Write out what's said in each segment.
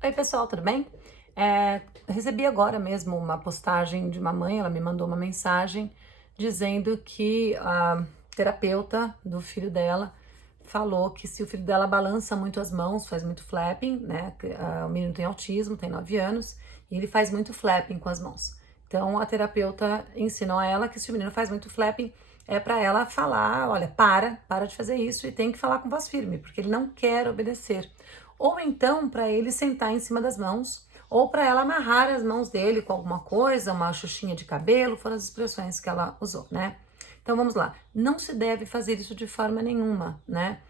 Oi, pessoal, tudo bem? Eu recebi agora mesmo uma postagem de uma mãe, ela me mandou uma mensagem dizendo que a terapeuta do filho dela falou que se o filho dela balança muito as mãos, faz muito flapping, né? O menino tem autismo, tem 9 anos, e ele faz muito flapping com as mãos. Então a terapeuta ensinou a ela que se o menino faz muito flapping, é para ela falar, olha, para de fazer isso e tem que falar com voz firme, porque ele não quer obedecer. Ou então para ele sentar em cima das mãos, ou para ela amarrar as mãos dele com alguma coisa, uma xuxinha de cabelo, foram as expressões que ela usou, né? Então vamos lá, não se deve fazer isso de forma nenhuma, né?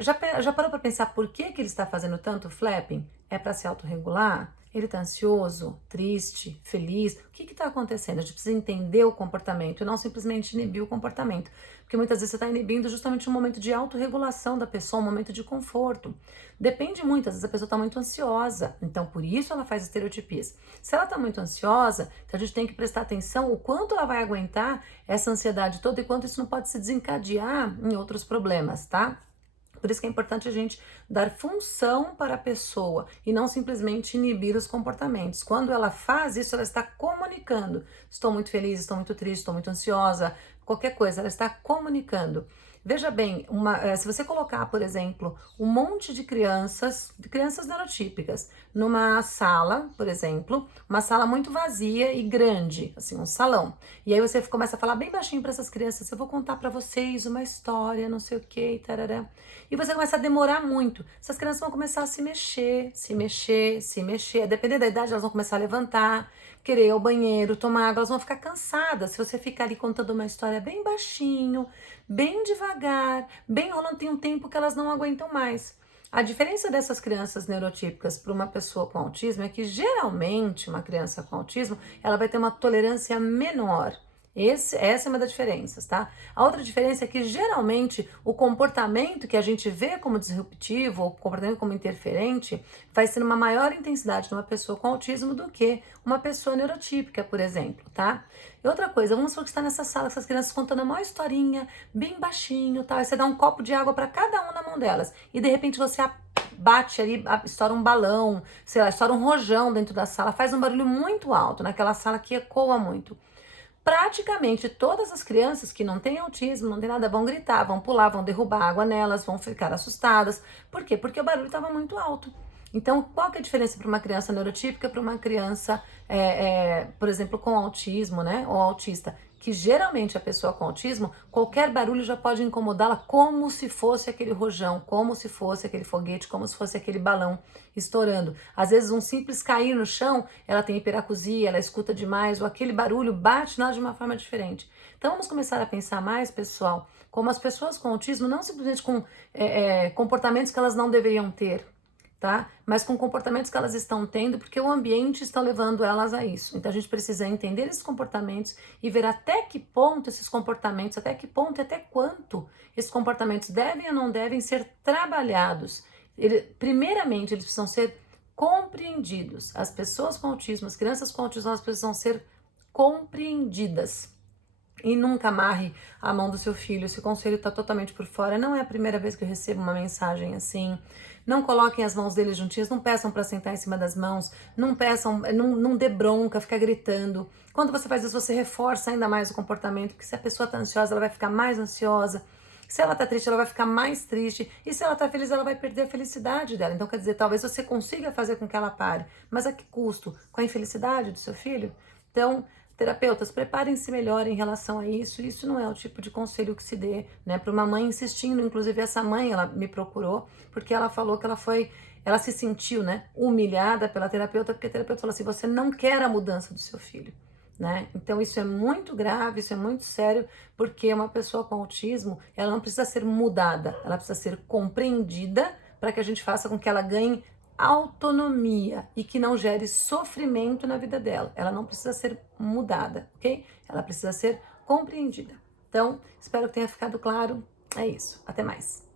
Já parou para pensar por que ele está fazendo tanto flapping? É para se autorregular? Ele está ansioso, triste, feliz? O que está acontecendo? A gente precisa entender o comportamento e não simplesmente inibir o comportamento. Porque muitas vezes você está inibindo justamente um momento de autorregulação da pessoa, um momento de conforto. Depende muito, às vezes a pessoa está muito ansiosa, então por isso ela faz estereotipias. Se ela está muito ansiosa, então a gente tem que prestar atenção o quanto ela vai aguentar essa ansiedade toda e quanto isso não pode se desencadear em outros problemas, tá? Por isso que é importante a gente dar função para a pessoa e não simplesmente inibir os comportamentos. Quando ela faz isso, ela está comunicando. Estou muito feliz, estou muito triste, estou muito ansiosa, qualquer coisa, ela está comunicando. Veja bem, se você colocar, por exemplo, um monte de crianças neurotípicas, numa sala, por exemplo, uma sala muito vazia e grande, assim, um salão. E aí você começa a falar bem baixinho para essas crianças, eu vou contar para vocês uma história, não sei o que, tarará. E você começa a demorar muito. Essas crianças vão começar a se mexer, se mexer, se mexer. Dependendo da idade, elas vão começar a levantar, querer ir ao banheiro, tomar água, elas vão ficar cansadas. Se você ficar ali contando uma história bem baixinho, bem devagar, bem rolando, tem um tempo que elas não aguentam mais. A diferença dessas crianças neurotípicas para uma pessoa com autismo é que geralmente uma criança com autismo ela vai ter uma tolerância menor. Essa é uma das diferenças, tá? A outra diferença é que geralmente o comportamento que a gente vê como disruptivo ou comportamento como interferente vai ser uma maior intensidade numa pessoa com autismo do que uma pessoa neurotípica, por exemplo, tá? E outra coisa, vamos supor que está nessa sala, essas crianças contando uma historinha, bem baixinho, tá? Aí você dá um copo de água para cada um na mão delas e de repente você bate ali, estoura um balão, sei lá, estoura um rojão dentro da sala, faz um barulho muito alto, naquela sala que ecoa muito. Praticamente todas as crianças que não têm autismo, não tem nada, vão gritar, vão pular, vão derrubar água nelas, vão ficar assustadas. Por quê? Porque o barulho estava muito alto. Então, qual que é a diferença para uma criança neurotípica para uma criança, por exemplo, com autismo, né, ou autista? Que geralmente a pessoa com autismo, qualquer barulho já pode incomodá-la como se fosse aquele rojão, como se fosse aquele foguete, como se fosse aquele balão estourando. Às vezes um simples cair no chão, ela tem hiperacusia, ela escuta demais, ou aquele barulho bate nela de uma forma diferente. Então vamos começar a pensar mais, pessoal, como as pessoas com autismo, não simplesmente com comportamentos que elas não deveriam ter, tá? Mas com comportamentos que elas estão tendo, porque o ambiente está levando elas a isso. Então a gente precisa entender esses comportamentos e ver até que ponto esses comportamentos, até que ponto e até quanto esses comportamentos devem ou não devem ser trabalhados. Primeiramente, eles precisam ser compreendidos. As pessoas com autismo, as crianças com autismo, elas precisam ser compreendidas. E nunca amarre a mão do seu filho. Esse conselho está totalmente por fora. Não é a primeira vez que eu recebo uma mensagem assim. Não coloquem as mãos deles juntinhas, não peçam para sentar em cima das mãos, não peçam, não dê bronca, fica gritando. Quando você faz isso, você reforça ainda mais o comportamento, porque se a pessoa está ansiosa, ela vai ficar mais ansiosa. Se ela está triste, ela vai ficar mais triste. E se ela está feliz, ela vai perder a felicidade dela. Então, quer dizer, talvez você consiga fazer com que ela pare. Mas a que custo? Com a infelicidade do seu filho? Então, terapeutas, preparem-se melhor em relação a isso. Isso não é o tipo de conselho que se dê, né? Para uma mãe insistindo, inclusive essa mãe, ela me procurou porque ela falou que ela se sentiu, né, humilhada pela terapeuta, porque a terapeuta falou assim: você não quer a mudança do seu filho, né? Então isso é muito grave, isso é muito sério, porque uma pessoa com autismo, ela não precisa ser mudada, ela precisa ser compreendida para que a gente faça com que ela ganhe autonomia e que não gere sofrimento na vida dela. Ela não precisa ser mudada, ok? Ela precisa ser compreendida. Então, espero que tenha ficado claro. É isso. Até mais.